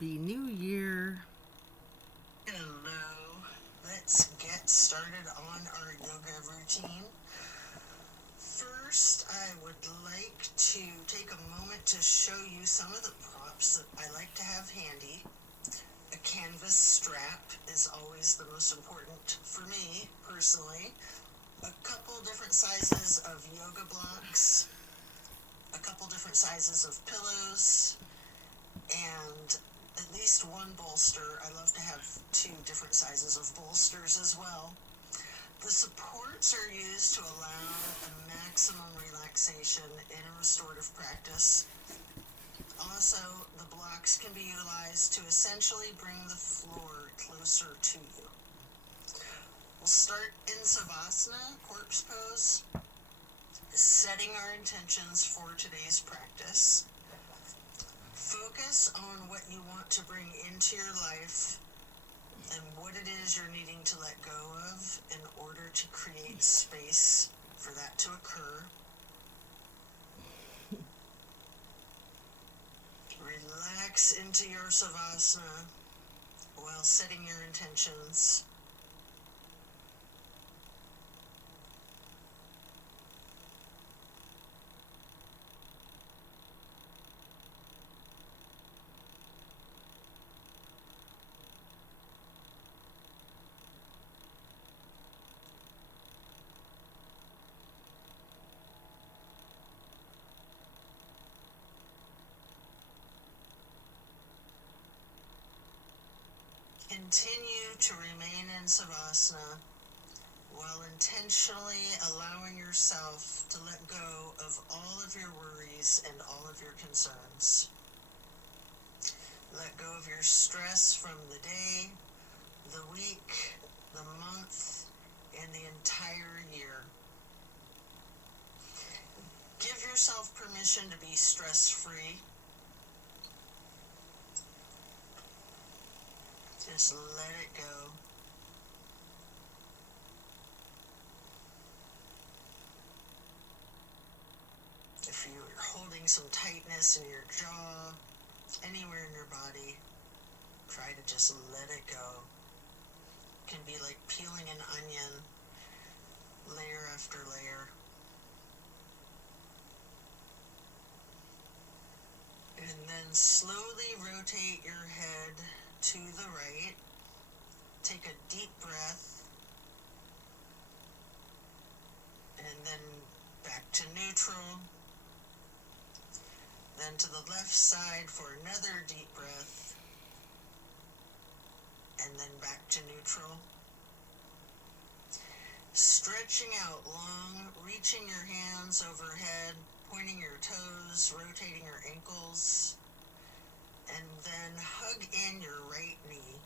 Happy New Year. Hello. Let's get started on our yoga routine. First, I would like to take a moment to show you some of the props that I like to have handy. A canvas strap is always the most important for me personally. A couple different sizes of yoga blocks, a couple different sizes of pillows, and at least one bolster. I love to have two different sizes of bolsters as well. The supports are used to allow a maximum relaxation in a restorative practice. Also, the blocks can be utilized to essentially bring the floor closer to you. We'll start in Savasana, corpse pose, setting our intentions for today's practice. Focus on what you want to bring into your life and what it is you're needing to let go of in order to create space for that to occur. Relax into your Savasana while setting your intentions. Continue to remain in Savasana while intentionally allowing yourself to let go of all of your worries and all of your concerns. Let go of your stress from the day, the week, the month, and the entire year. Give yourself permission to be stress-free. Just let it go. If you're holding some tightness in your jaw, anywhere in your body, try to just let it go. It can be like peeling an onion, layer after layer. And then slowly rotate your head to the right. Take a deep breath. And then back to neutral. Then to the left side for another deep breath. And then back to neutral. Stretching out long, reaching your hands overhead, pointing your toes, rotating your ankles, and then hug in your right knee.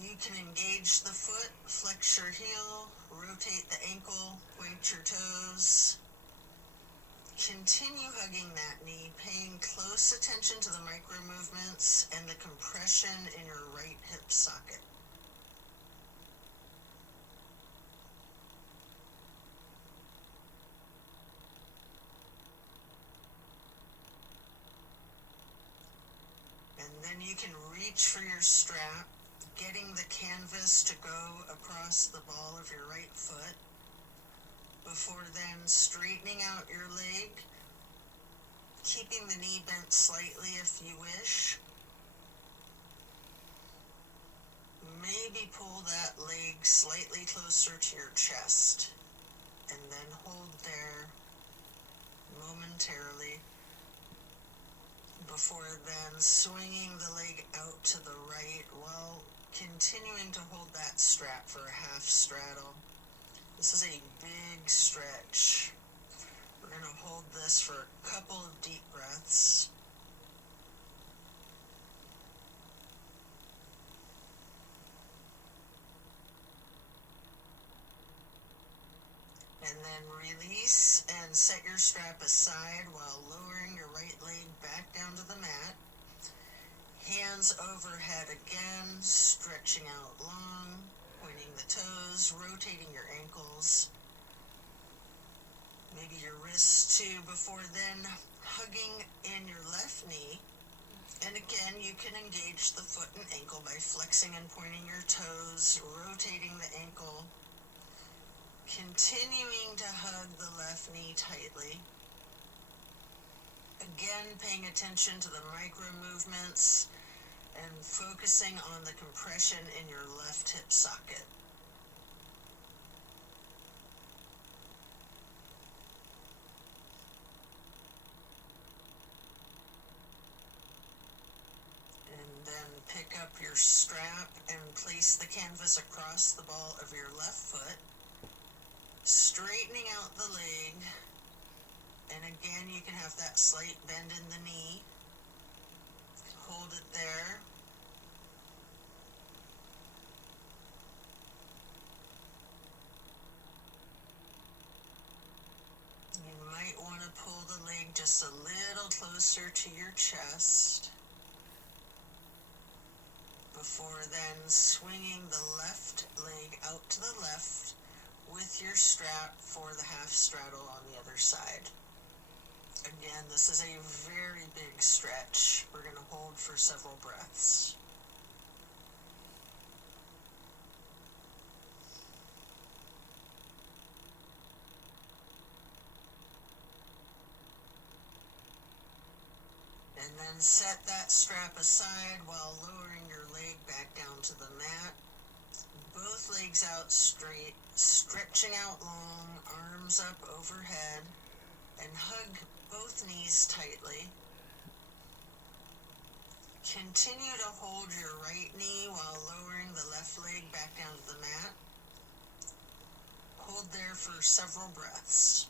You can engage the foot, flex your heel, rotate the ankle, point your toes. Continue hugging that knee, paying close attention to the micro movements and the compression in your right hip socket. And then you can reach for your strap, getting the canvas to go across the ball of your right foot, before then straightening out your leg, keeping the knee bent slightly if you wish. Maybe pull that leg slightly closer to your chest, and then hold there momentarily, before then swinging the leg out to the right while continuing to hold that strap for a half straddle. This is a big stretch. We're going to hold this for a couple of deep breaths. And then release and set your strap aside while lowering your right leg back down to the mat. Hands overhead again, stretching out long, pointing the toes, rotating your ankles. Maybe your wrists too, before then hugging in your left knee and again, you can engage the foot and ankle by flexing and pointing your toes, rotating the ankle, continuing to hug the left knee tightly. Again, paying attention to the micro movements and focusing on the compression in your left hip socket. And then pick up your strap and place the canvas across the ball of your left foot, straightening out the leg. And again, you can have that slight bend in the knee. Hold it there. You might want to pull the leg just a little closer to your chest before then swinging the left leg out to the left with your strap for the half straddle on the other side. Again, this is a very big stretch. We're going to hold for several breaths. And then set that strap aside while lowering your leg back down to the mat. Both legs out straight, stretching out long, arms up overhead, and hug both knees tightly. Continue to hold your right knee while lowering the left leg back down to the mat. Hold there for several breaths.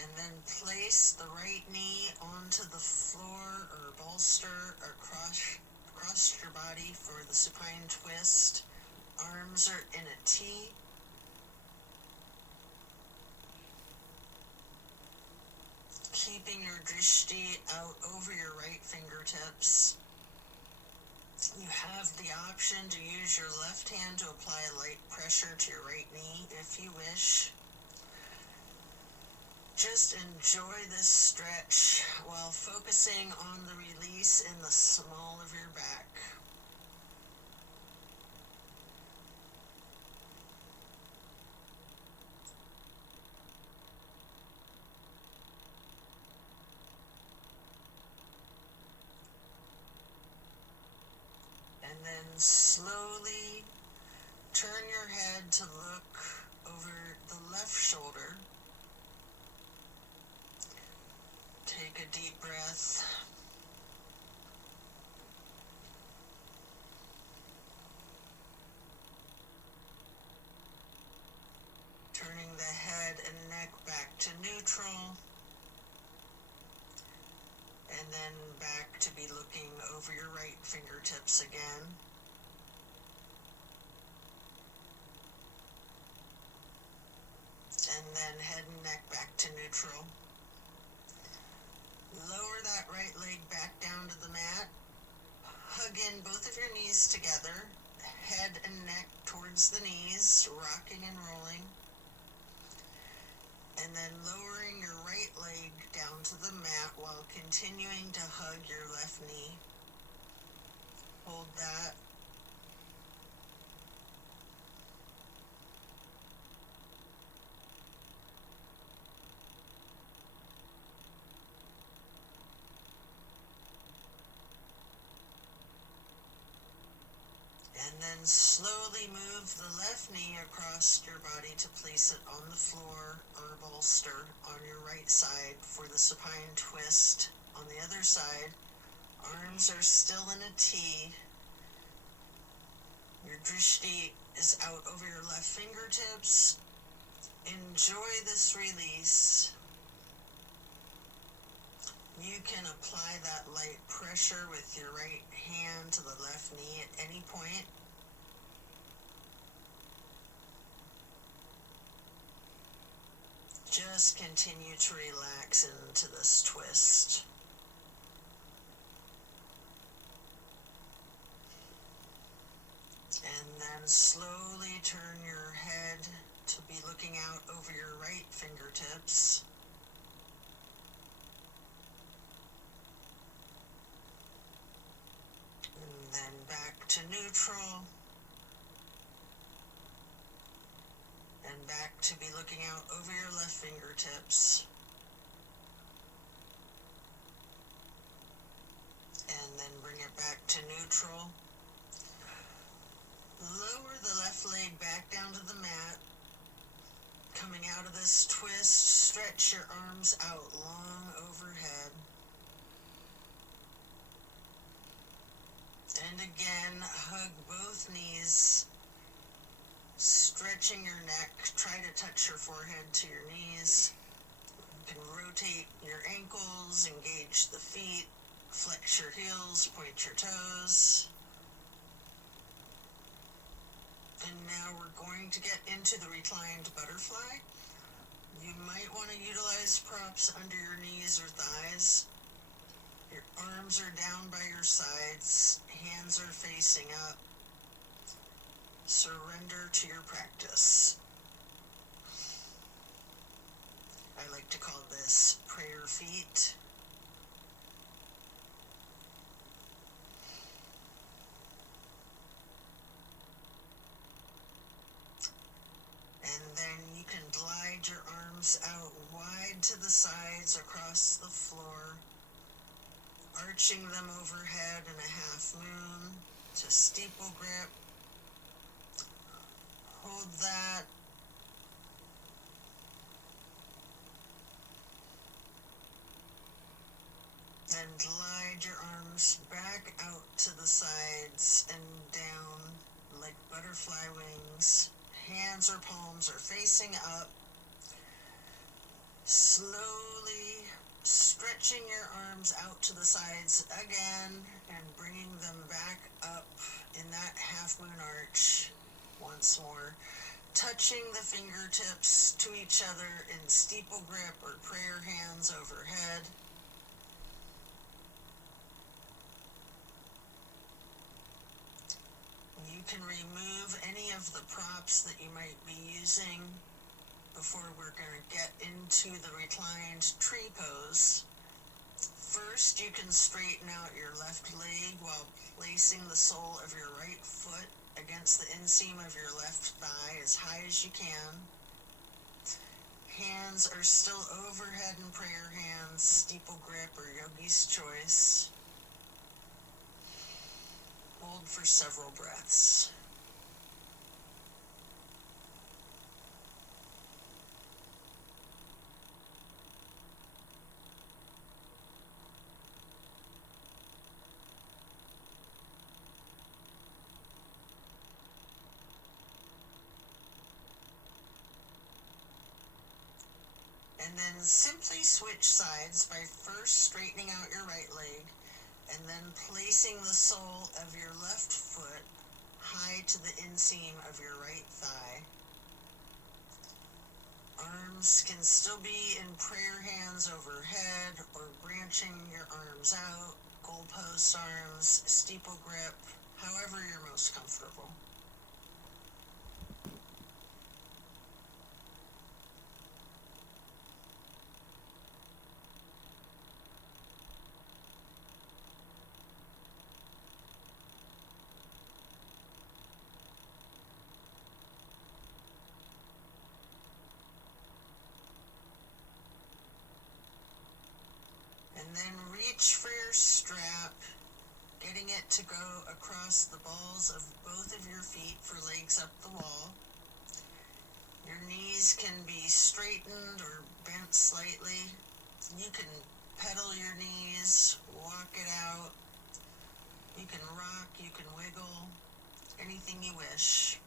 And then place the right knee onto the floor or bolster or across your body for the supine twist. Arms are in a T. Keeping your drishti out over your right fingertips. You have the option to use your left hand to apply light pressure to your right knee if you wish. Just enjoy this stretch while focusing on the release in the small of your back. And then slowly turn your head to look over the left shoulder. Take a deep breath. Turning the head and neck back to neutral. And then back to be looking over your right fingertips again. And then head and neck back to neutral. Lower that right leg back down to the mat. Hug in both of your knees together. Head and neck towards the knees, rocking and rolling. And then lowering your right leg down to the mat while continuing to hug your left knee. Hold that. And then slowly move the left knee across your body to place it on the floor or bolster on your right side for the supine twist. On the other side, arms are still in a T. Your drishti is out over your left fingertips. Enjoy this release. You can apply that light pressure with your right hand to the left knee at any point. Just just continue to relax into this twist. And then slowly turn your head to be looking out over your right fingertips. And then back to neutral. And back to be looking out over your left fingertips. And then bring it back to neutral. Lower the left leg back down to the mat. Coming out of this twist, stretch your arms out long overhead. And again, hug both knees, stretching your neck. Try to touch your forehead to your knees. You can rotate your ankles, engage the feet, flex your heels, point your toes. And now we're going to get into the reclined butterfly. You might want to utilize props under your knees or thighs. Your arms are down by your sides, hands are facing up. Surrender to your practice. I like to call this prayer feet. And then you can glide your arms out wide to the sides across the floor, arching them overhead in a half moon to steeple grip. Hold that. Then glide your arms back out to the sides and down like butterfly wings. Hands or palms are facing up. Slowly stretching your arms out to the sides again and bringing them back up in that half moon arch once more. Touching the fingertips to each other in steeple grip or prayer hands overhead. You can remove any of the props that you might be using before we're going to get into the reclined tree pose. First, you can straighten out your left leg while placing the sole of your right foot against the inseam of your left thigh as high as you can. Hands are still overhead in prayer hands, steeple grip or yogi's choice. Hold for several breaths. And then simply switch sides by first straightening out your right leg and then placing the sole of your left foot high to the inseam of your right thigh. Arms can still be in prayer hands overhead or branching your arms out, goalpost arms, steeple grip, however you're most comfortable. And then reach for your strap, getting it to go across the balls of both of your feet for legs up the wall. Your knees can be straightened or bent slightly. You can pedal your knees, walk it out. You can rock, you can wiggle, anything you wish.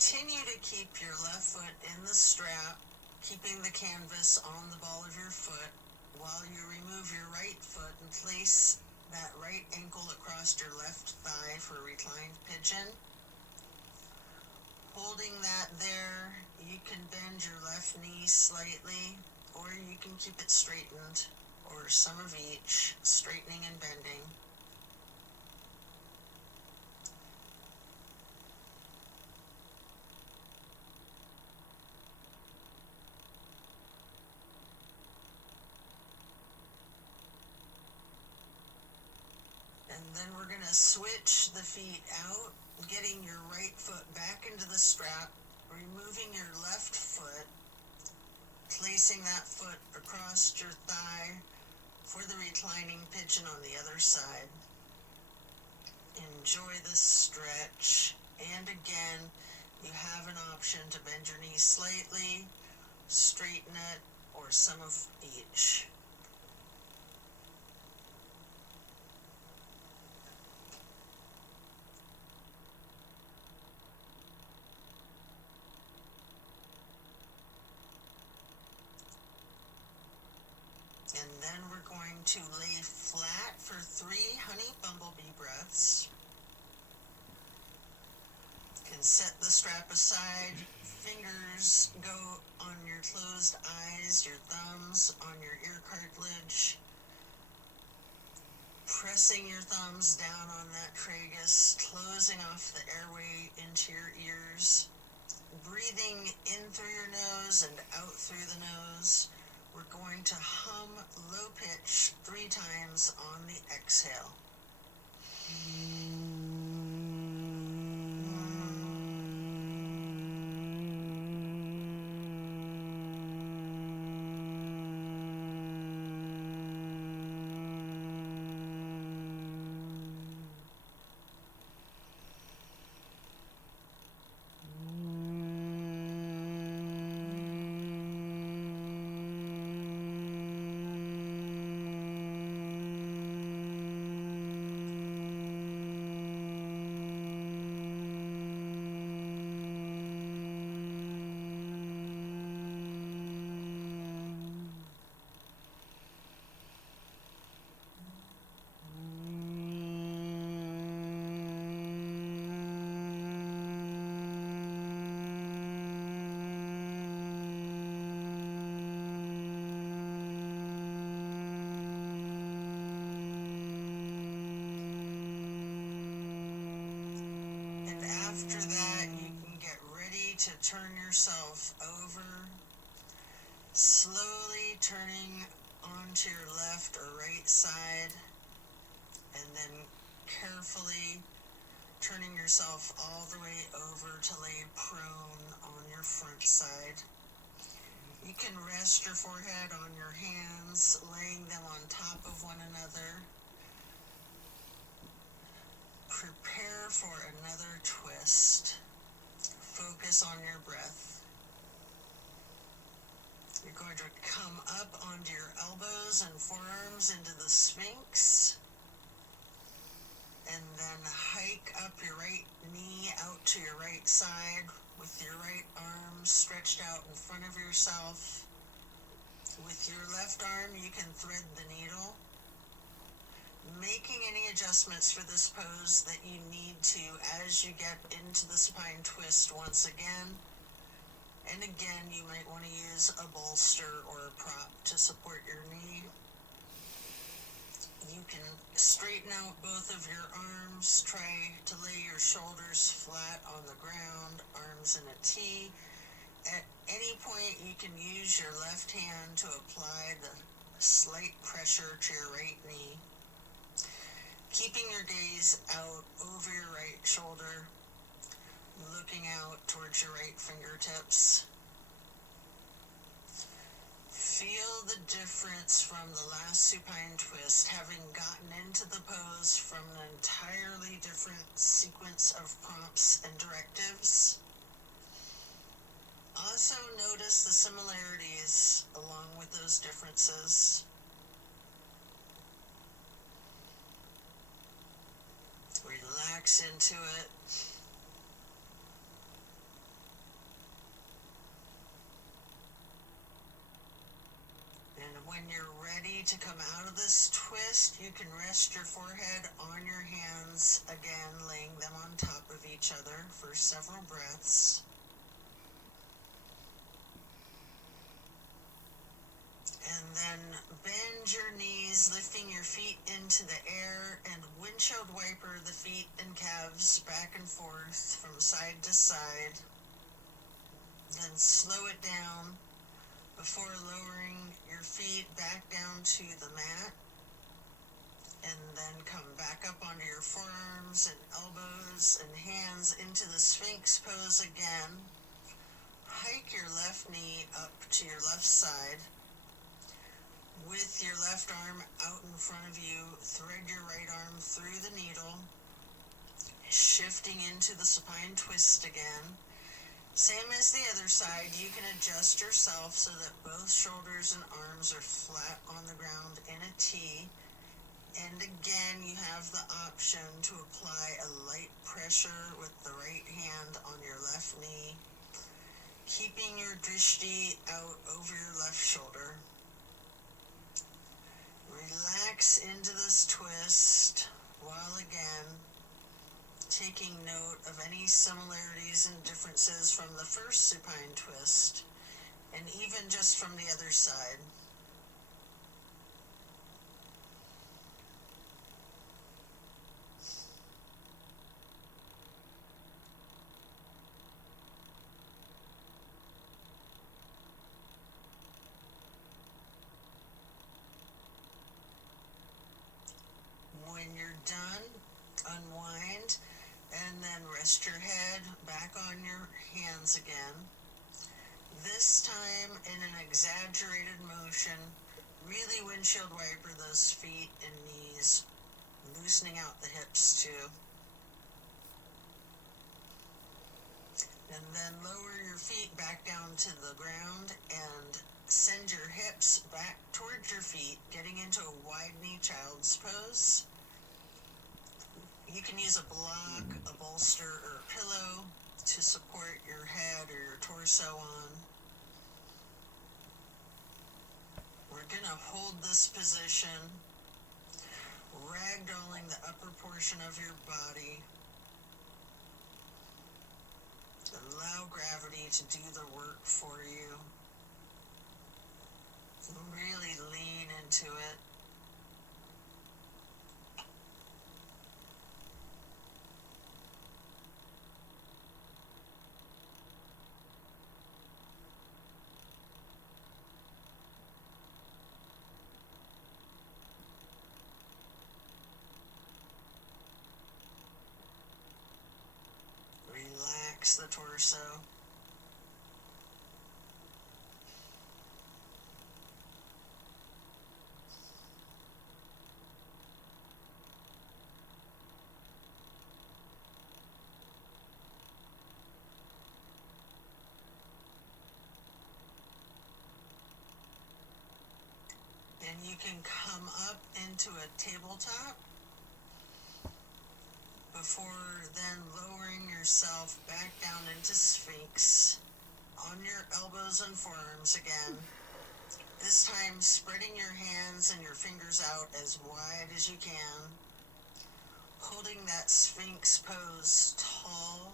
Continue to keep your left foot in the strap, keeping the canvas on the ball of your foot while you remove your right foot and place that right ankle across your left thigh for a reclined pigeon. Holding that there, you can bend your left knee slightly, or you can keep it straightened, or some of each, straightening and bending. And then we're going to switch the feet out, getting your right foot back into the strap, removing your left foot, placing that foot across your thigh for the reclining pigeon on the other side. Enjoy this stretch. And again, you have an option to bend your knee slightly, straighten it, or some of each. And then we're going to lay flat for 3 honey bumblebee breaths. You can set the strap aside, fingers go on your closed eyes, your thumbs on your ear cartilage, pressing your thumbs down on that tragus, closing off the airway into your ears, breathing in through your nose and out through the nose. We're going to hum low pitch 3 times on the exhale. After that, you can get ready to turn yourself over, slowly turning onto your left or right side, and then carefully turning yourself all the way over to lay prone on your front side. You can rest your forehead on your hands, laying them on top of one another. Prepare for another twist. Focus on your breath. You're going to come up onto your elbows and forearms into the Sphinx. And then hike up your right knee out to your right side with your right arm stretched out in front of yourself. With your left arm, you can thread the needle, making any adjustments for this pose that you need to as you get into the supine twist once again. And again, you might want to use a bolster or a prop to support your knee. You can straighten out both of your arms, try to lay your shoulders flat on the ground, arms in a T. At any point, you can use your left hand to apply the slight pressure to your right knee. Keeping your gaze out over your right shoulder, looking out towards your right fingertips. Feel the difference from the last supine twist, having gotten into the pose from an entirely different sequence of prompts and directives. Also notice the similarities along with those differences. Relax into it. When you're ready to come out of this twist, you can rest your forehead on your hands, again laying them on top of each other for several breaths. And then bend your knees, lifting your feet into the air, and windshield wiper the feet and calves back and forth from side to side. Then slow it down before lowering your feet back down to the mat. And then come back up onto your forearms and elbows and hands into the Sphinx pose again. Hike your left knee up to your left side. With your left arm out in front of you, thread your right arm through the needle, shifting into the supine twist again. Same as the other side, you can adjust yourself so that both shoulders and arms are flat on the ground in a T. And again, you have the option to apply a light pressure with the right hand on your left knee, keeping your drishti out over your left shoulder. Relax into this twist while again taking note of any similarities and differences from the first supine twist, and even just from the other side. When you're done, unwind, and then rest your head back on your hands again. This time in an exaggerated motion, really windshield wiper those feet and knees, loosening out the hips too. And then lower your feet back down to the ground and send your hips back towards your feet, getting into a wide knee child's pose. You can use a block, a bolster, or a pillow to support your head or your torso on. We're going to hold this position, ragdolling the upper portion of your body. Allow gravity to do the work for you. Really lean into it. Relax the torso. And you can come up into a tabletop before then lowering yourself back down into Sphinx on your elbows and forearms again. This time spreading your hands and your fingers out as wide as you can, holding that Sphinx pose tall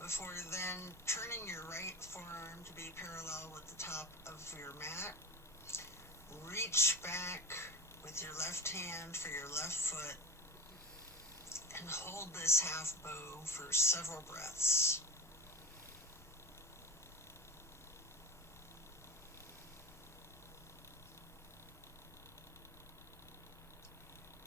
before then turning your right forearm to be parallel with the top of your mat. Reach back with your left hand for your left foot and hold this half bow for several breaths.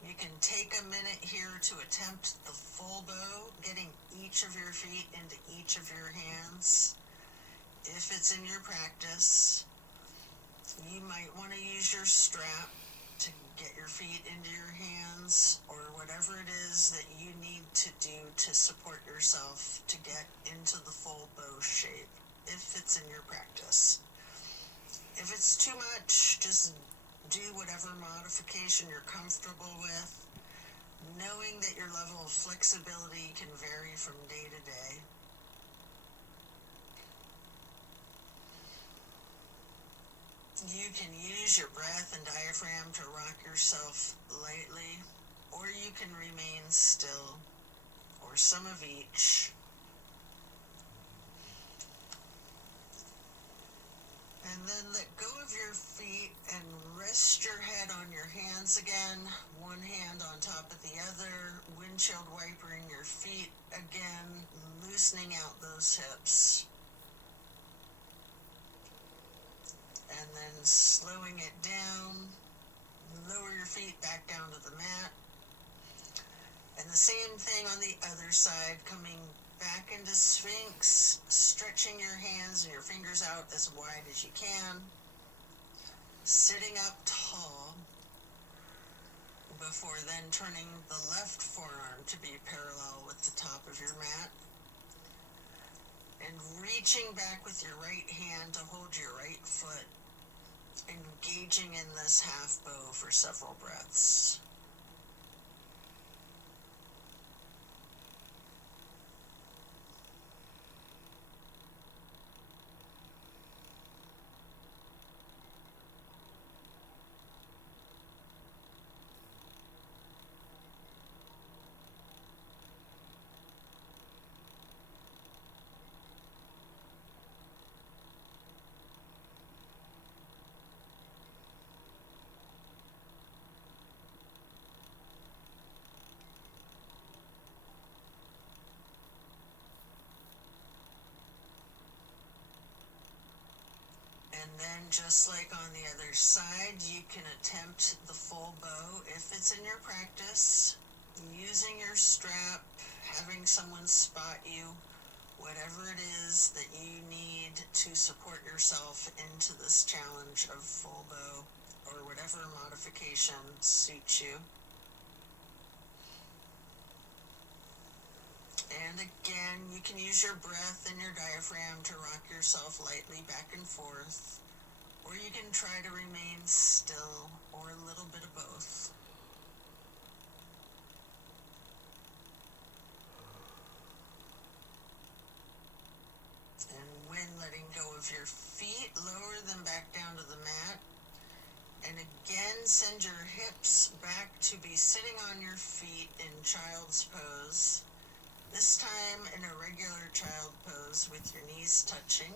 You can take a minute here to attempt the full bow, getting each of your feet into each of your hands. If it's in your practice, you might want to use your strap to get your feet into your hands, or whatever it is that you need to do to support yourself to get into the full bow shape, if it's in your practice. If it's too much, just do whatever modification you're comfortable with, knowing that your level of flexibility can vary from day to day. You can use your breath and diaphragm to rock yourself lightly, or you can remain still, or some of each. And then let go of your feet and rest your head on your hands again, one hand on top of the other, windshield wipering your feet again, loosening out those hips. And then slowing it down, lower your feet back down to the mat. And the same thing on the other side, coming back into Sphinx, stretching your hands and your fingers out as wide as you can, sitting up tall, before then turning the left forearm to be parallel with the top of your mat, and reaching back with your right hand to hold your right foot, engaging in this half bow for several breaths. And then just like on the other side, you can attempt the full bow if it's in your practice, using your strap, having someone spot you, whatever it is that you need to support yourself into this challenge of full bow, or whatever modification suits you. And again, you can use your breath and your diaphragm to rock yourself lightly back and forth, or you can try to remain still, or a little bit of both. And when letting go of your feet, lower them back down to the mat. And again, send your hips back to be sitting on your feet in child's pose. This time in a regular child pose with your knees touching.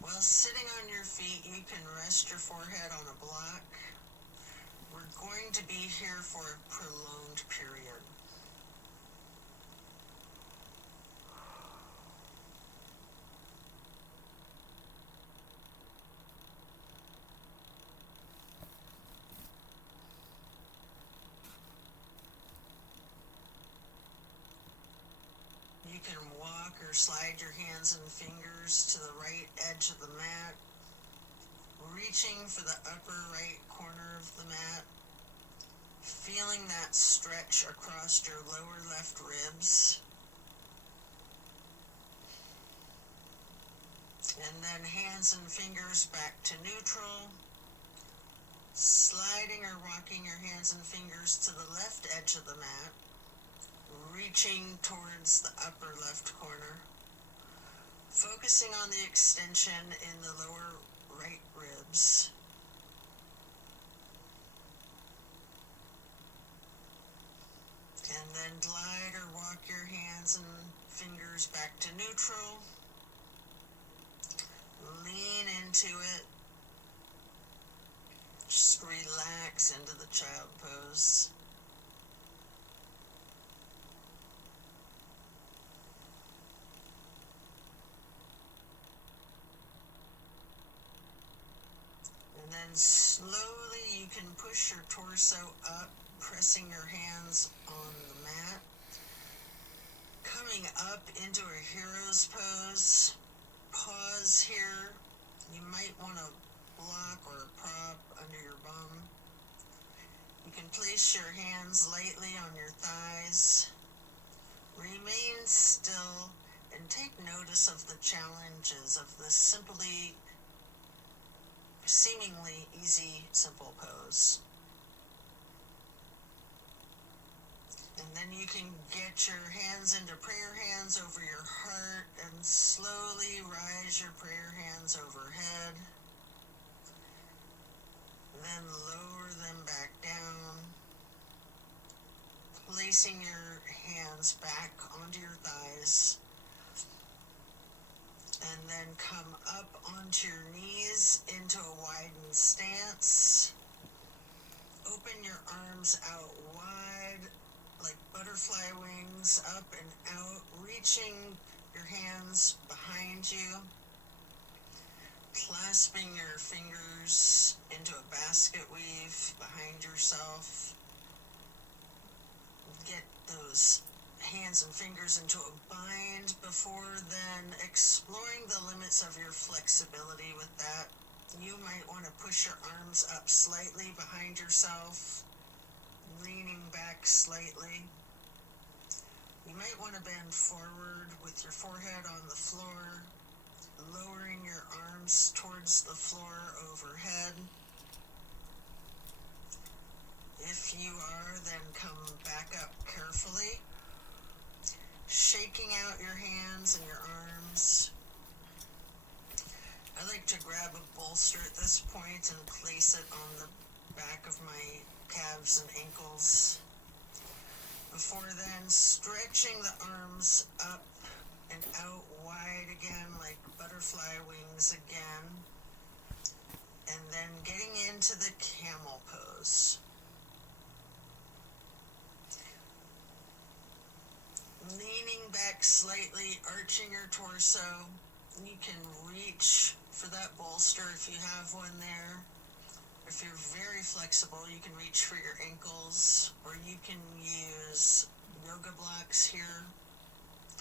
While sitting on your feet, you can rest your forehead on a block. We're going to be here for a prolonged period. You can walk or slide your hands and fingers to the right edge of the mat, reaching for the upper right corner of the mat, feeling that stretch across your lower left ribs. And then hands and fingers back to neutral, sliding or rocking your hands and fingers to the left edge of the mat, reaching towards the upper left corner, focusing on the extension in the lower right ribs. And then glide or walk your hands and fingers back to neutral. Lean into it. Just relax into the child pose. And then slowly you can push your torso up, pressing your hands on the mat. Coming up into a hero's pose. Pause here. You might want a block or a prop under your bum. You can place your hands lightly on your thighs. Remain still and take notice of the challenges of this seemingly easy, simple pose. And then you can get your hands into prayer hands over your heart and slowly rise your prayer hands hands overhead, then lower them back down, placing your hands back onto your thighs, and then come up onto your knees into a widened stance. Open your arms out wide like butterfly wings, up and out, reaching your hands behind you, clasping your fingers into a basket weave behind yourself. Get those hands and fingers into a bind before then exploring the limits of your flexibility with that. You might want to push your arms up slightly behind yourself, leaning back slightly. You might want to bend forward with your forehead on the floor, lowering your arms towards the floor overhead. If you are, then come back up carefully, shaking out your hands and your arms. I like to grab a bolster at this point and place it on the back of my calves and ankles. Before then, stretching the arms up and out wide again like butterfly wings again. And then getting into the camel pose. Leaning back slightly, arching your torso. You can reach for that bolster if you have one there. If you're very flexible, you can reach for your ankles, or you can use yoga blocks here,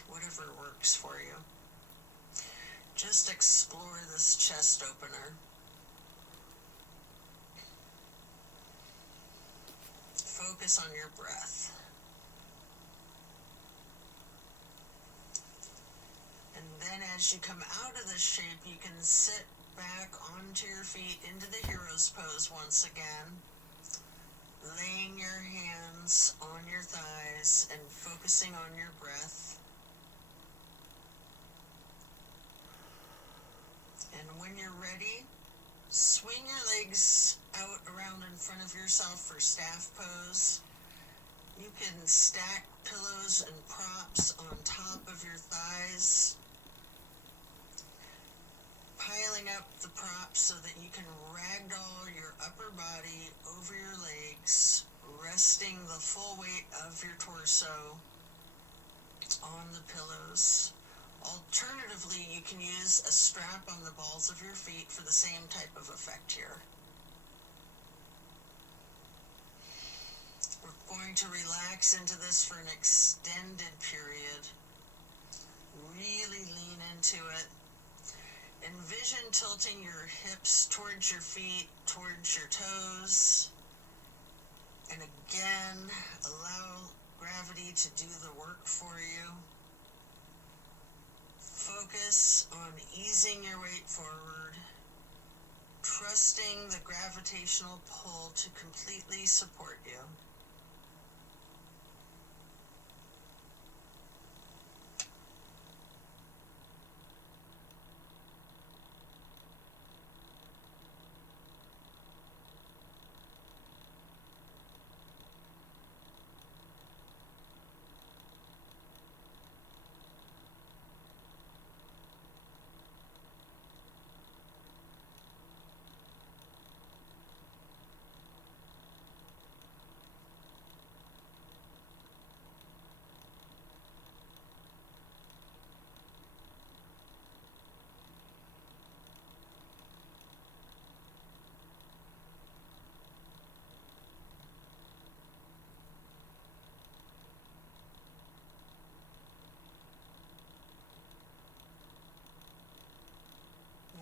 whatever works for you. Just explore this chest opener. Focus on your breath. And then as you come out of this shape, you can sit back onto your feet into the hero's pose once again, laying your hands on your thighs and focusing on your breath. And when you're ready, swing your legs out around in front of yourself for staff pose. You can stack pillows and props on top of your thighs, piling up the props so that you can ragdoll your upper body over your legs, resting the full weight of your torso on the pillows. Alternatively, you can use a strap on the balls of your feet for the same type of effect here. We're going to relax into this for an extended period. Really lean into it. Envision tilting your hips towards your feet, towards your toes. And again, allow gravity to do the work for you. Focus on easing your weight forward, trusting the gravitational pull to completely support you.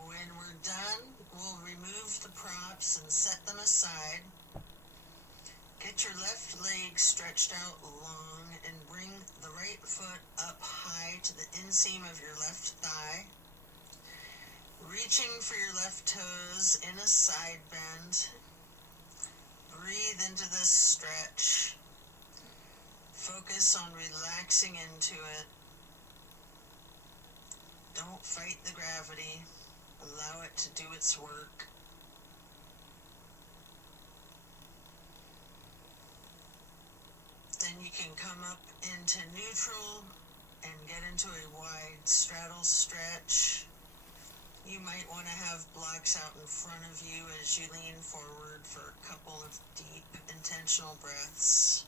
When we're done, we'll remove the props and set them aside. Get your left leg stretched out long and bring the right foot up high to the inseam of your left thigh. Reaching for your left toes in a side bend. Breathe into this stretch. Focus on relaxing into it. Don't fight the gravity. Allow it to do its work. Then you can come up into neutral and get into a wide straddle stretch. You might want to have blocks out in front of you as you lean forward for a couple of deep, intentional breaths.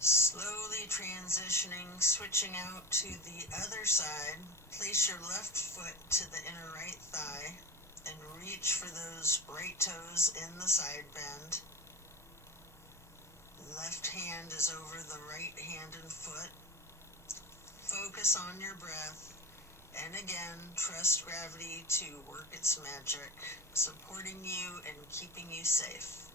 Slowly transitioning, switching out to the other side. Place your left foot to the inner right thigh and reach for those right toes in the side bend. Left hand is over the right hand and foot. Focus on your breath, and again, trust gravity to work its magic, supporting you and keeping you safe.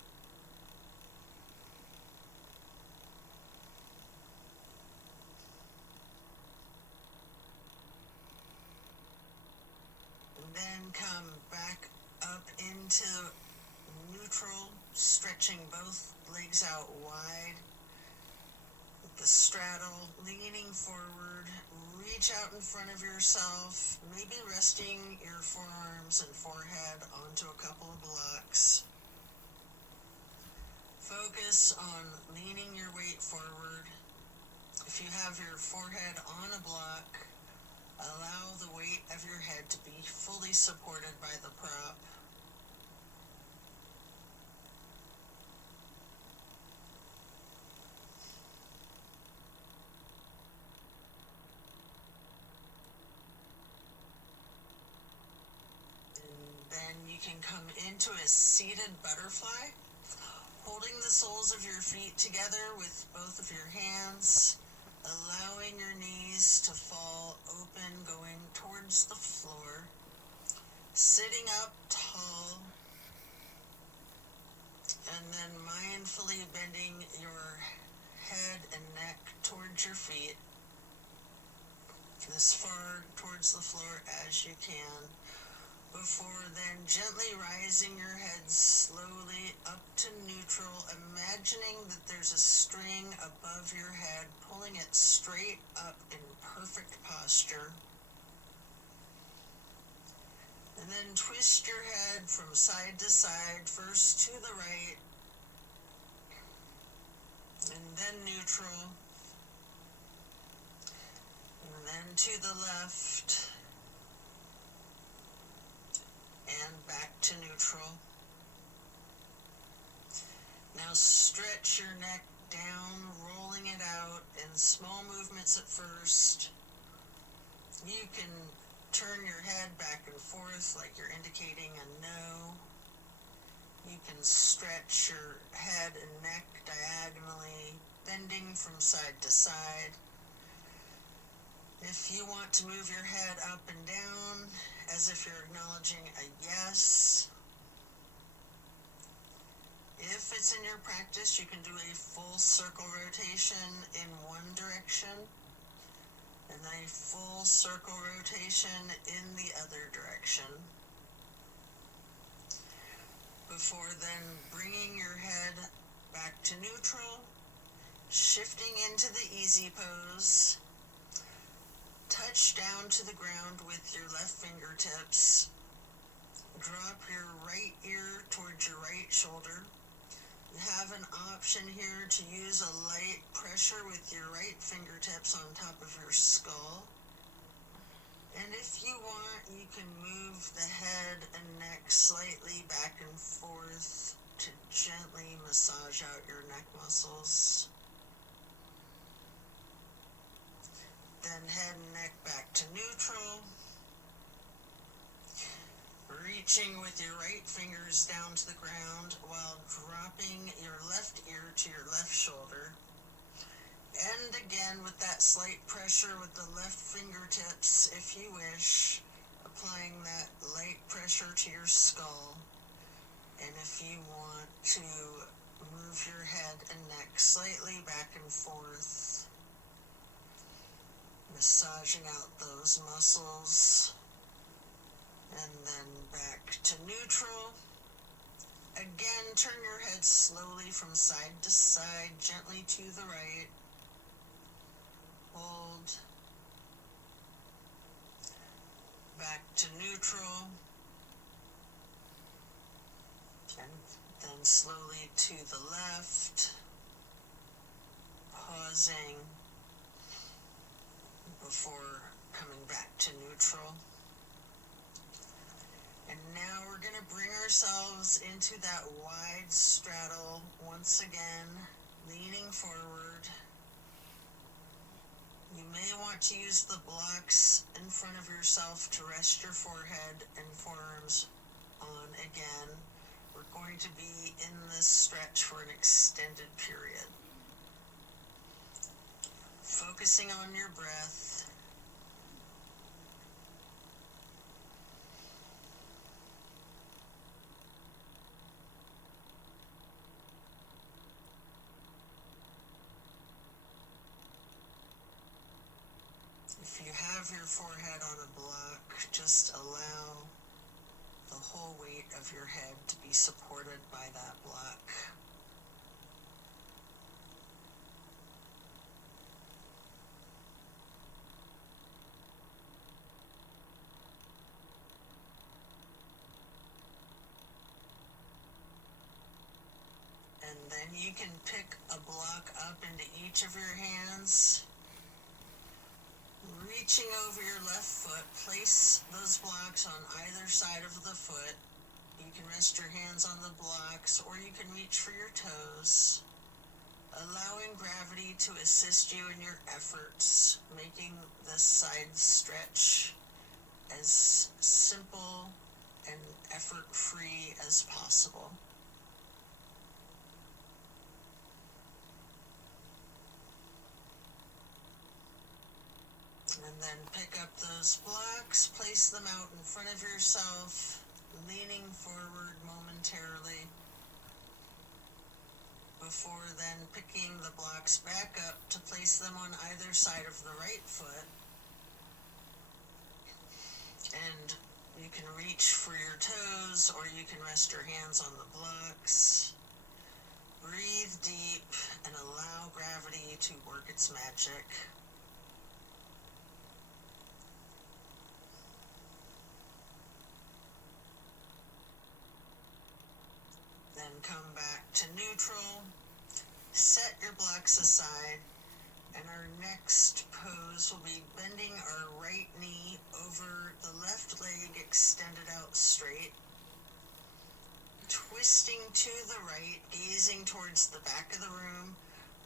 Then come back up into neutral, stretching both legs out wide. With the straddle, leaning forward, reach out in front of yourself, maybe resting your forearms and forehead onto a couple of blocks. Focus on leaning your weight forward. If you have your forehead on a block, allow the weight of your head to be fully supported by the prop. And then you can come into a seated butterfly, holding the soles of your feet together with both of your hands, allowing your knees to fall open, going towards the floor, sitting up tall, and then mindfully bending your head and neck towards your feet, as far towards the floor as you can, before then gently rising your head slowly up to neutral, imagining that there's a string above your head, pulling it straight up in perfect posture. And then twist your head from side to side, first to the right, and then neutral, and then to the left, and back to neutral. Now stretch your neck down, rolling it out in small movements at first. You can turn your head back and forth like you're indicating a no. You can stretch your head and neck diagonally, bending from side to side. If you want to move your head up and down as if you're acknowledging a yes. If it's in your practice, you can do a full circle rotation in one direction and then a full circle rotation in the other direction. Before then bringing your head back to neutral, shifting into the easy pose. Touch down to the ground with your left fingertips. Drop your right ear towards your right shoulder. You have an option here to use a light pressure with your right fingertips on top of your skull. And if you want, you can move the head and neck slightly back and forth to gently massage out your neck muscles. Then head and neck back to neutral. Reaching with your right fingers down to the ground while dropping your left ear to your left shoulder. And again with that slight pressure with the left fingertips, if you wish, applying that light pressure to your skull. And if you want to move your head and neck slightly back and forth, massaging out those muscles, and then back to neutral, Again, turn your head slowly from side to side, gently to the right. Hold. Back to neutral. And then slowly to the left. Pausing before coming back to neutral. And now we're going to bring ourselves into that wide straddle once again, leaning forward. You may want to use the blocks in front of yourself to rest your forehead and forearms on again. We're going to be in this stretch for an extended period. Focusing on your breath. If you have your forehead on a block, just allow the whole weight of your head to be supported by that block. And then you can pick a block up into each of your hands. Reaching over your left foot, place those blocks on either side of the foot. You can rest your hands on the blocks, or you can reach for your toes. Allowing gravity to assist you in your efforts, making this side stretch as simple and effort-free as possible. And then pick up those blocks, place them out in front of yourself, leaning forward momentarily, before then picking the blocks back up to place them on either side of the right foot. And you can reach for your toes, or you can rest your hands on the blocks. Breathe deep and allow gravity to work its magic. Then come back to neutral, set your blocks aside, and our next pose will be bending our right knee over the left leg extended out straight, twisting to the right, gazing towards the back of the room.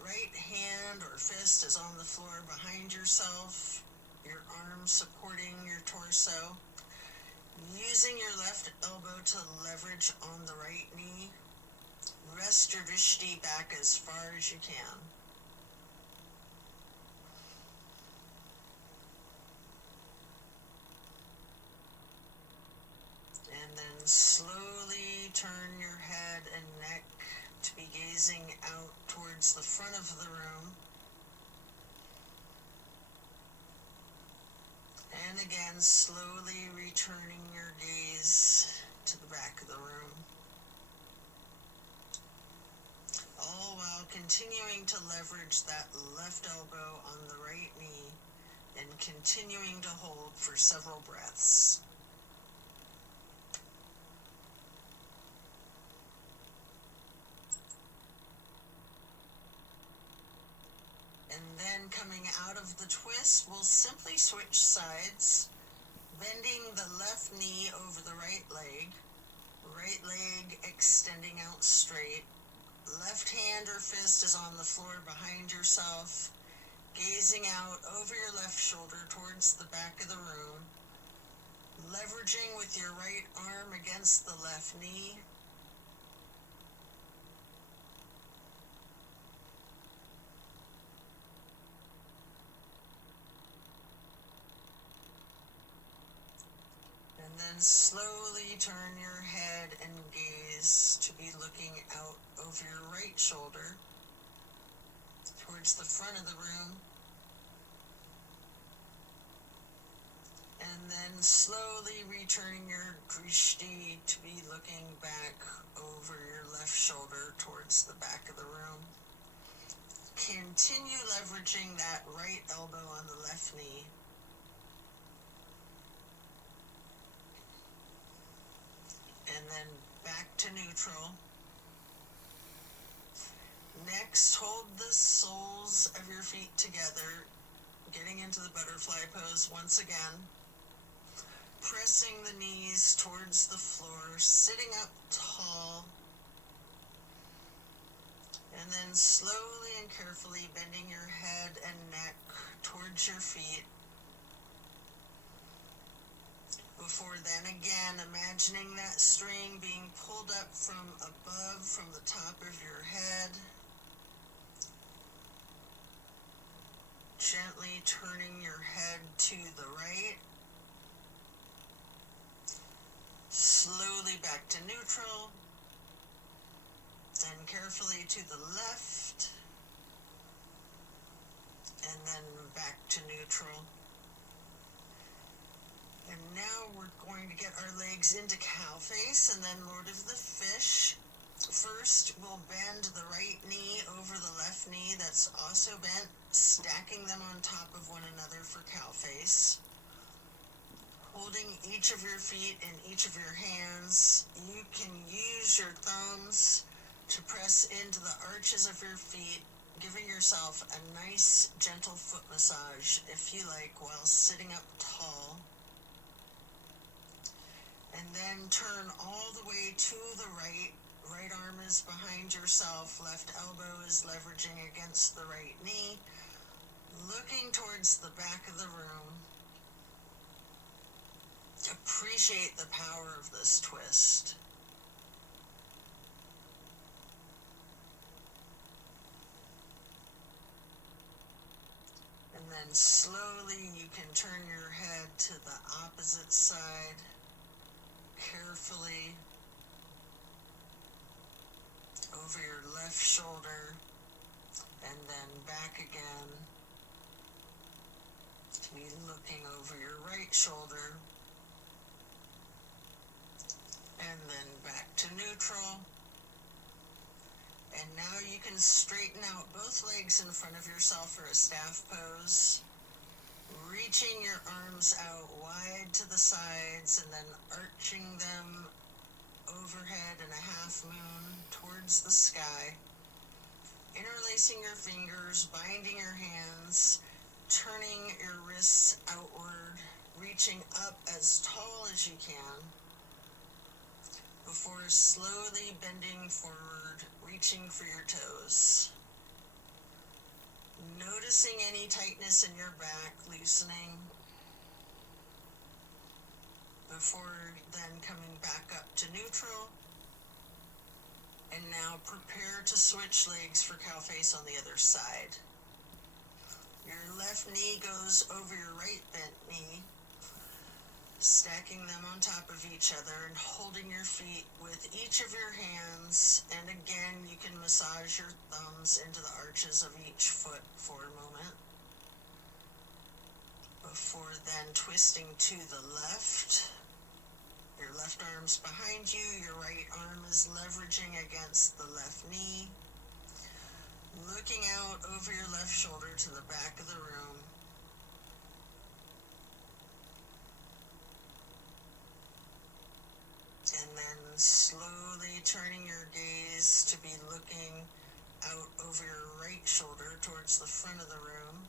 Right hand or fist is on the floor behind yourself, your arm supporting your torso. Using your left elbow to leverage on the right knee. Rest your drishti back as far as you can. And then slowly turn your head and neck to be gazing out towards the front of the room. And again, slowly returning your gaze to the back of the room. All while continuing to leverage that left elbow on the right knee and continuing to hold for several breaths. And then coming out of the twist, we'll simply switch sides, bending the left knee over the right leg extending out straight. Left hand or fist is on the floor behind yourself, gazing out over your left shoulder towards the back of the room, leveraging with your right arm against the left knee. And then slowly turn your head and gaze to be looking out over your right shoulder towards the front of the room. And And then slowly returning your drishti to be looking back over your left shoulder towards the back of the room. Continue leveraging that right elbow on the left knee. And then back to neutral. Next, hold the soles of your feet together, getting into the butterfly pose once again. Pressing the knees towards the floor, sitting up tall. And then slowly and carefully bending your head and neck towards your feet. Before then, again, imagining that string being pulled up from above, from the top of your head. Gently turning your head to the right. Slowly back to neutral. Then carefully to the left. And then back to neutral. And now we're going to get our legs into cow face and then Lord of the Fish. First, we'll bend the right knee over the left knee that's also bent, stacking them on top of one another for cow face. Holding each of your feet in each of your hands, you can use your thumbs to press into the arches of your feet, giving yourself a nice, gentle foot massage, if you like, while sitting up tall. And then turn all the way to the right. Right arm is behind yourself, left elbow is leveraging against the right knee, looking towards the back of the room. Appreciate the power of this twist. And then slowly you can turn your head to the opposite side, carefully, over your left shoulder, and then back again, to be looking over your right shoulder, and then back to neutral. And now you can straighten out both legs in front of yourself for a staff pose, reaching your arms out wide to the sides and then arching them overhead in a half moon towards the sky, interlacing your fingers, binding your hands, turning your wrists outward, reaching up as tall as you can, before slowly bending forward, reaching for your toes. Noticing any tightness in your back, loosening, before then coming back up to neutral. And now prepare to switch legs for cow face on the other side. Your left knee goes over your right bent knee, stacking them on top of each other and holding your feet with each of your hands. And again, you can massage your thumbs into the arches of each foot for a moment. Before then twisting to the left. Your left arm's behind you, your right arm is leveraging against the left knee. Looking out over your left shoulder to the back of the room. And then slowly turning your gaze to be looking out over your right shoulder towards the front of the room.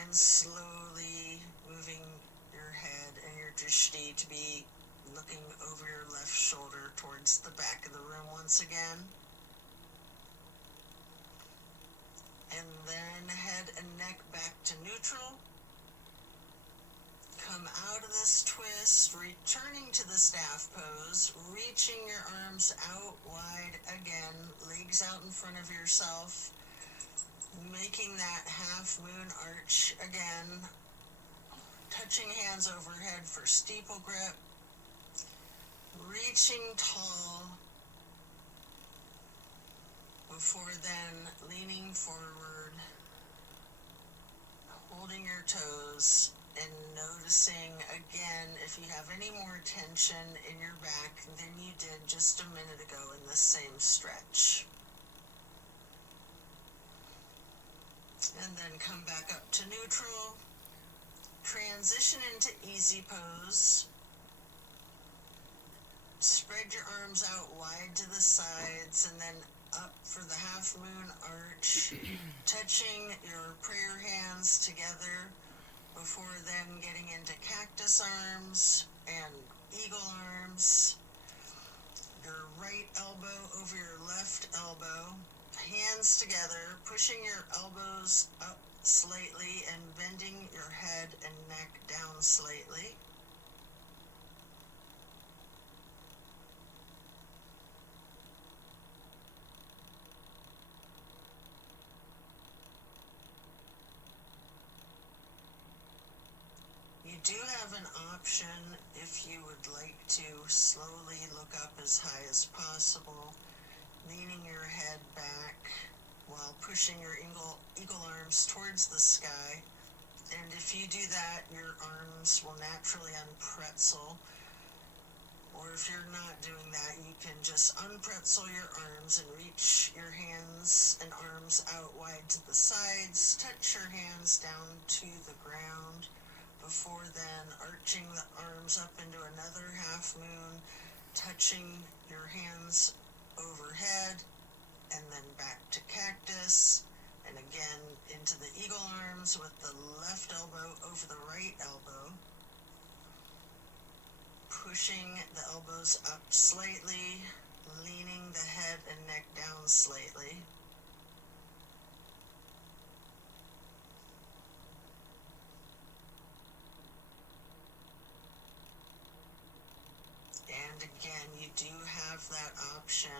And slowly moving your head and your drishti to be looking over your left shoulder towards the back of the room once again. And then head and neck back to neutral. Come out of this twist, returning to the staff pose, reaching your arms out wide again, legs out in front of yourself, making that half moon arch again, touching hands overhead for steeple grip, reaching tall, before then leaning forward, holding your toes and noticing again if you have any more tension in your back than you did just a minute ago in the same stretch. And then come back up to neutral. Transition into easy pose. Spread your arms out wide to the sides and then up for the half moon arch, touching your prayer hands together before then getting into cactus arms and eagle arms. Your right elbow over your left elbow, hands together, pushing your elbows up slightly and bending your head and neck down slightly. You do have an option if you would like to slowly look up as high as possible, leaning your head back while pushing your eagle arms towards the sky. And if you do that, your arms will naturally unpretzel. Or if you're not doing that, you can just unpretzel your arms and reach your hands and arms out wide to the sides. Touch your hands down to the ground before then arching the arms up into another half moon, touching your hands overhead, and then back to cactus, and again into the eagle arms with the left elbow over the right elbow, pushing the elbows up slightly, leaning the head and neck down slightly. And again, you do have that option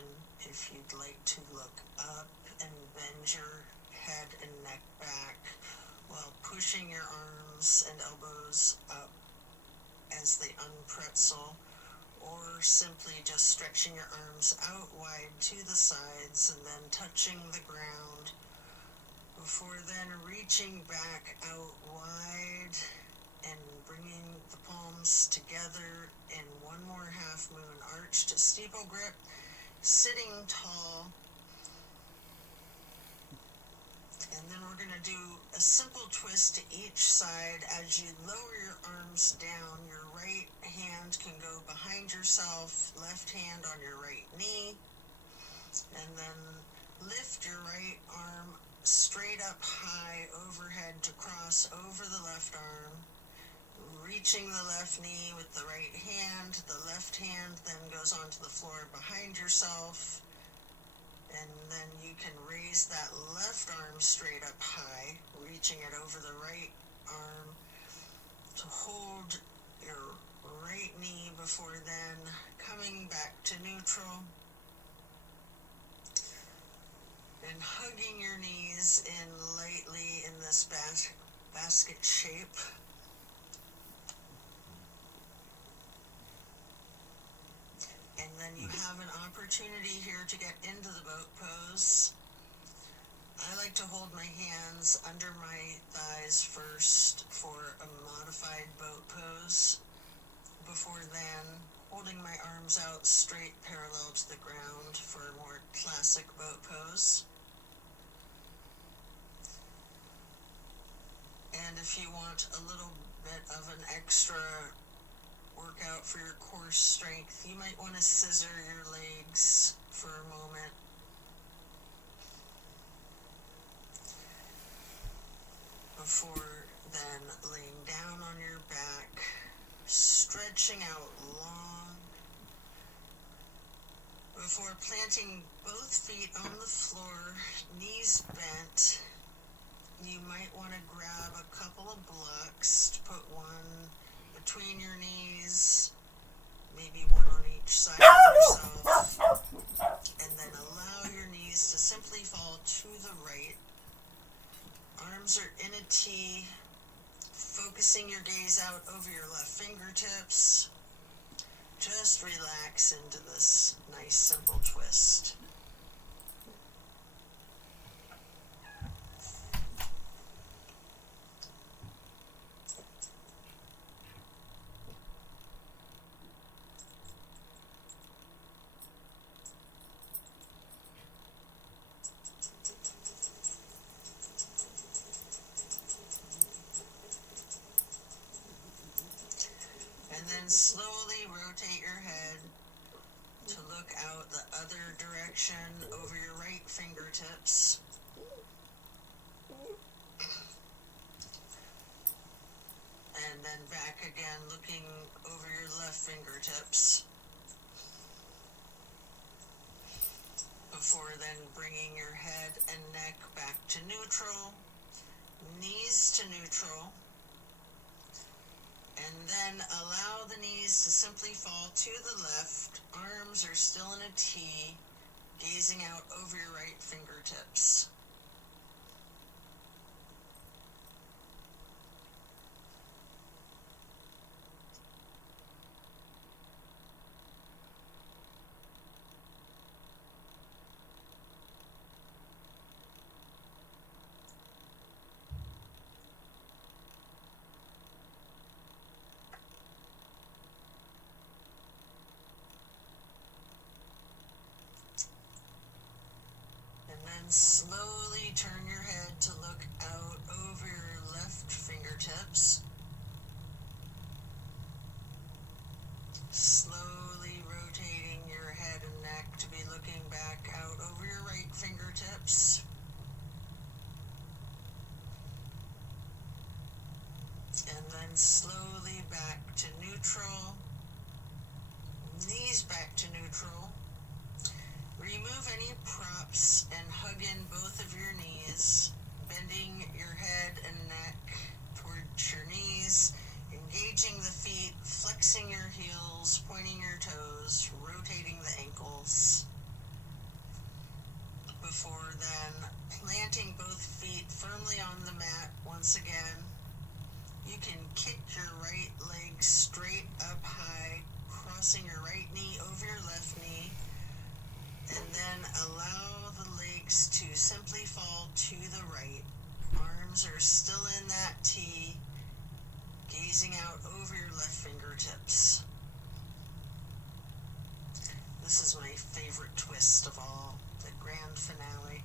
if you'd like to look up and bend your head and neck back while pushing your arms and elbows up as they unpretzel, or simply just stretching your arms out wide to the sides and then touching the ground before then reaching back out wide and bringing the palms together in one more half moon arch to steeple grip, sitting tall. And then we're going to do a simple twist to each side. As you lower your arms down, your right hand can go behind yourself, left hand on your right knee, and then lift your right arm straight up high overhead to cross over the left arm, reaching the left knee with the right hand. The left hand then goes onto the floor behind yourself, and then you can raise that left arm straight up high, reaching it over the right arm to hold your right knee before then coming back to neutral and hugging your knees in lightly in this basket shape. And then you have an opportunity here to get into the boat pose. I like to hold my hands under my thighs first for a modified boat pose. Before then, holding my arms out straight parallel to the ground for a more classic boat pose. And if you want a little bit of an extra workout for your core strength, you might want to scissor your legs for a moment. Before then laying down on your back, stretching out long. Before planting both feet on the floor, knees bent, you might want to grab a couple of blocks to put one between your knees, maybe one on each side of yourself, and then allow your knees to simply fall to the right. Arms are in a T, focusing your gaze out over your left fingertips. Just relax into this nice simple twist. then slowly rotate your head to look out the other direction over your right fingertips. And then back again, looking over your left fingertips. Before then bringing your head and neck back to neutral, knees to neutral, and then allow the knees to simply fall to the left. Arms are still in a T, gazing out over your right fingertips. And then slowly turn your head to look out over your left fingertips. Slowly rotating your head and neck to be looking back out over your right fingertips. And then slowly back to neutral. Knees back to neutral. Remove any props and hug in both of your knees, bending your head and neck towards your knees, engaging the feet, flexing your heels, pointing your toes, rotating the ankles. Before then, planting both feet firmly on the mat once again. You can kick your right leg straight up high, crossing your right knee over your left knee, and then allow the legs to simply fall to the right. Arms are still in that T, gazing out over your left fingertips. This is my favorite twist of all, the grand finale.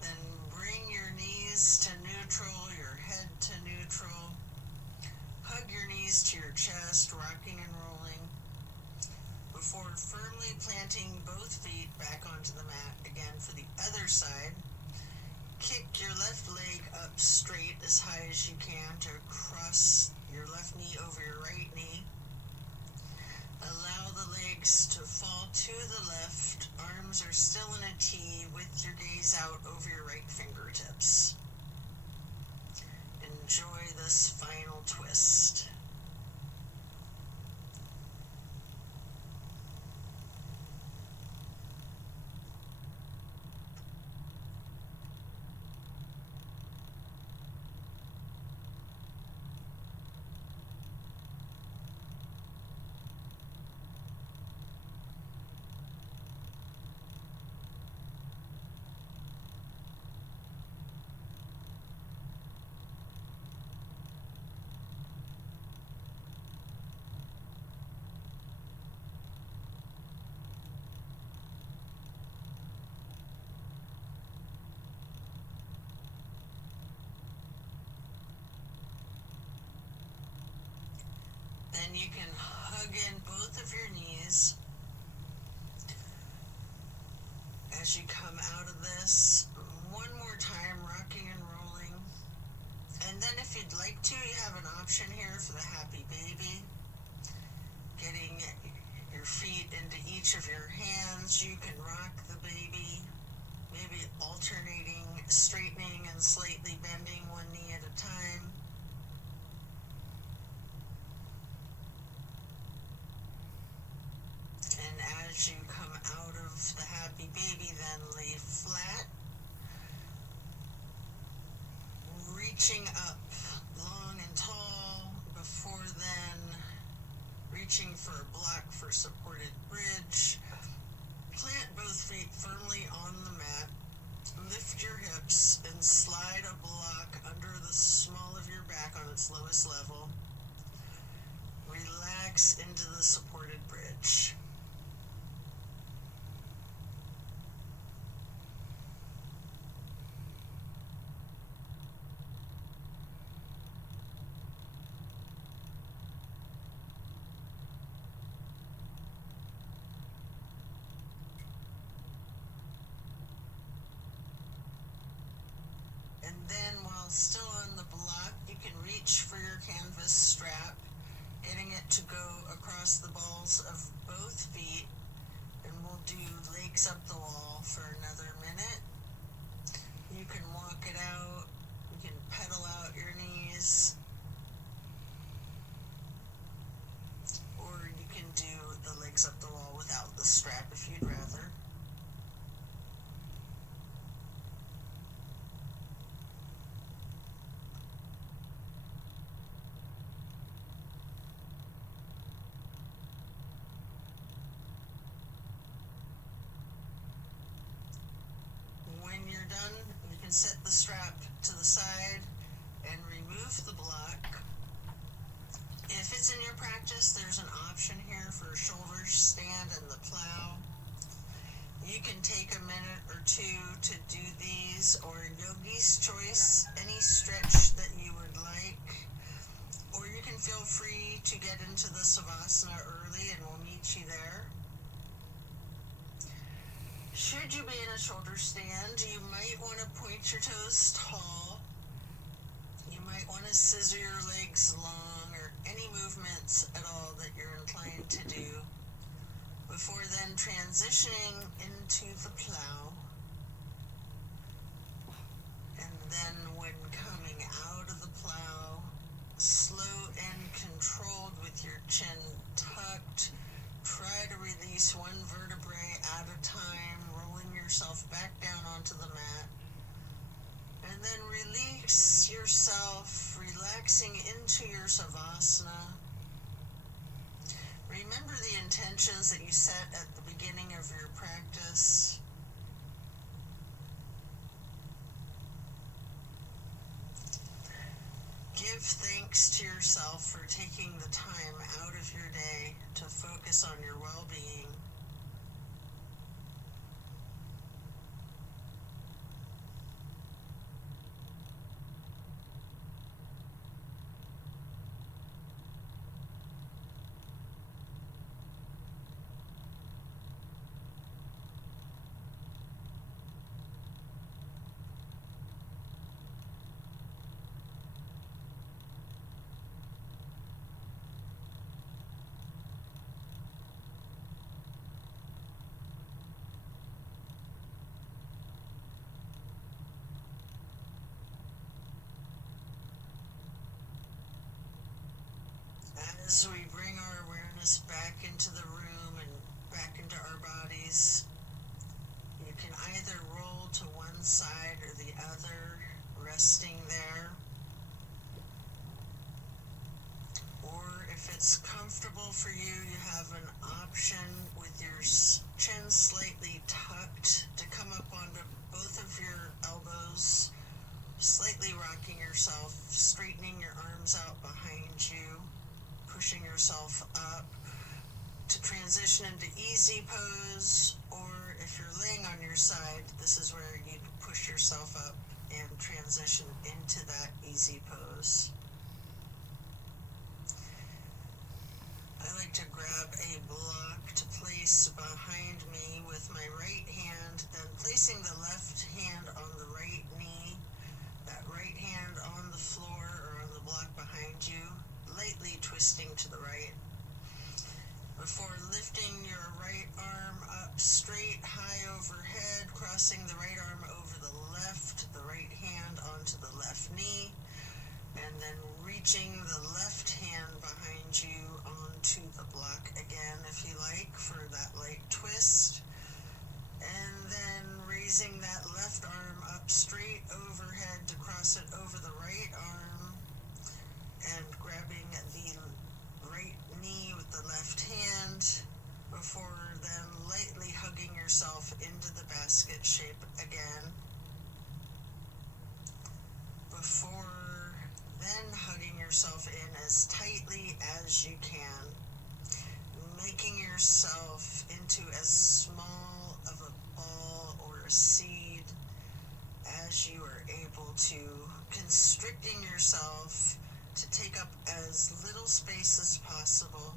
Then bring your knees to neutral, your head to neutral. Hug your knees to your chest, rocking and rolling. Before firmly planting both feet back onto the mat, again for the other side. Kick your left leg up straight as high as you can to cross your left knee over your right knee. Allow the legs to fall to the left. Arms are still in a T with your gaze out over your right fingertips. Enjoy this final twist. Then you can hug in both of your knees as you come out of this. One more time, rocking and rolling. And then if you'd like to, you have an option here for the happy baby. Getting your feet into each of your hands. You can rock the baby, maybe alternating, straightening and slightly bending one knee at a time. And as you come out of the happy then lay flat, reaching up long and tall, before then reaching for a block for supported bridge. Plant both feet firmly on the mat, lift your hips, and slide a block under the small of your back on its lowest level. Relax into the supported bridge. And then while still on the block, you can reach for your canvas strap, getting it to go across the balls of both feet, and we'll do legs up the wall for another minute. You can walk it out, you can pedal out your knees, or you can do the legs up the wall without the strap if you'd rather. When you're done, you can set the strap to the side and remove the block. If it's in your practice, there's an option here for shoulder stand and the plow. You can take a minute or two to do these, or yogi's choice, any stretch that you would like. Or you can feel free to get into the savasana early and we'll meet you there. Should you be in a shoulder stand, you might want to point your toes tall. You might want to scissor your legs long, or any movements at all that you're inclined to do, before then transitioning into the plow. And then when coming out of the plow, slow and controlled with your chin tucked, try to release one vertebrae at a time, rolling yourself back down onto the mat. And then release yourself, relaxing into your savasana. Remember the intentions that you set at the beginning of your practice. Give thanks to yourself for taking the time out of your day to focus on your well-being. As we bring our awareness back into the room and back into our bodies, you can either roll to one side or the other, resting there. Or if it's comfortable for you, you have an option with your chin slightly tucked to come up onto both of your elbows, slightly rocking yourself, straightening your arms out behind you, pushing yourself up to transition into easy pose. Or if you're laying on your side, this is where you'd push yourself up and transition into that easy pose. I like to grab a block to place behind me with my right hand, then placing the left hand on the right knee, that right hand on the floor or on the block behind you, lightly twisting to the right, before lifting your right arm up straight, high overhead, crossing the right arm over the right hand onto the left knee, and then reaching the left hand behind you onto the block again, if you like, for that light twist. And then straight overhead to cross it over the right arm, and grabbing the right knee with the left hand, before then lightly hugging yourself into the basket shape again. Before then hugging yourself in as tightly as you can, making yourself into as small of a ball or a seed as you are able to, constricting yourself to take up as little space as possible,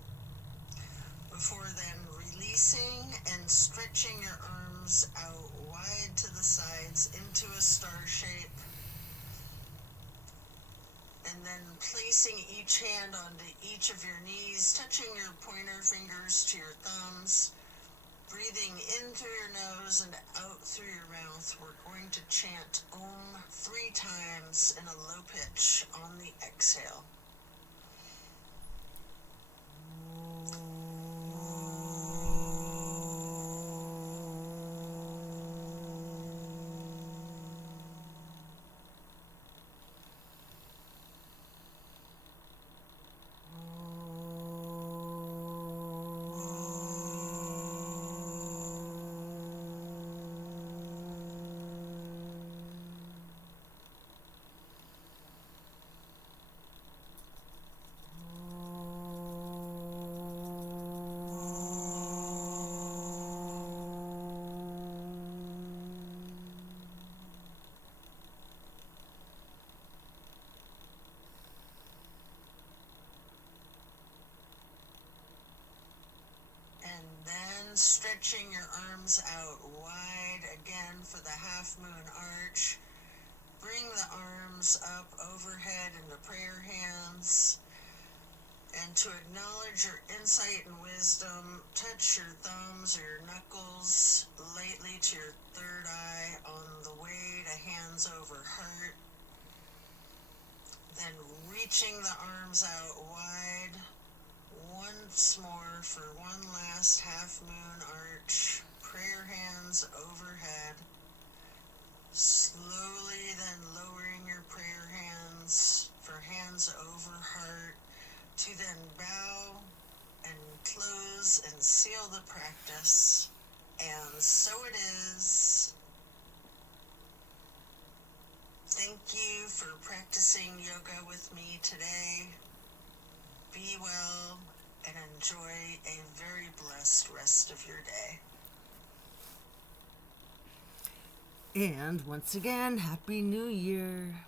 before then releasing and stretching your arms out wide to the sides into a star shape, and then placing each hand onto each of your knees, touching your pointer fingers to your thumbs, breathing in through your nose and out through your mouth. We're going to chant Om 3 times in a low pitch on the exhale. And then stretching your arms out wide again for the half moon arch. Bring the arms up overhead into prayer hands. And to acknowledge your insight and wisdom, touch your thumbs or your knuckles lightly to your third eye on the way to hands over heart. Then reaching the arms out wide once more for one last half moon arch. Prayer hands overhead. Slowly then lowering your prayer hands for hands over heart, to then bow and close and seal the practice. And so it is. Thank you for practicing yoga with me today. Be well and enjoy a very blessed rest of your day. And once again, Happy New Year.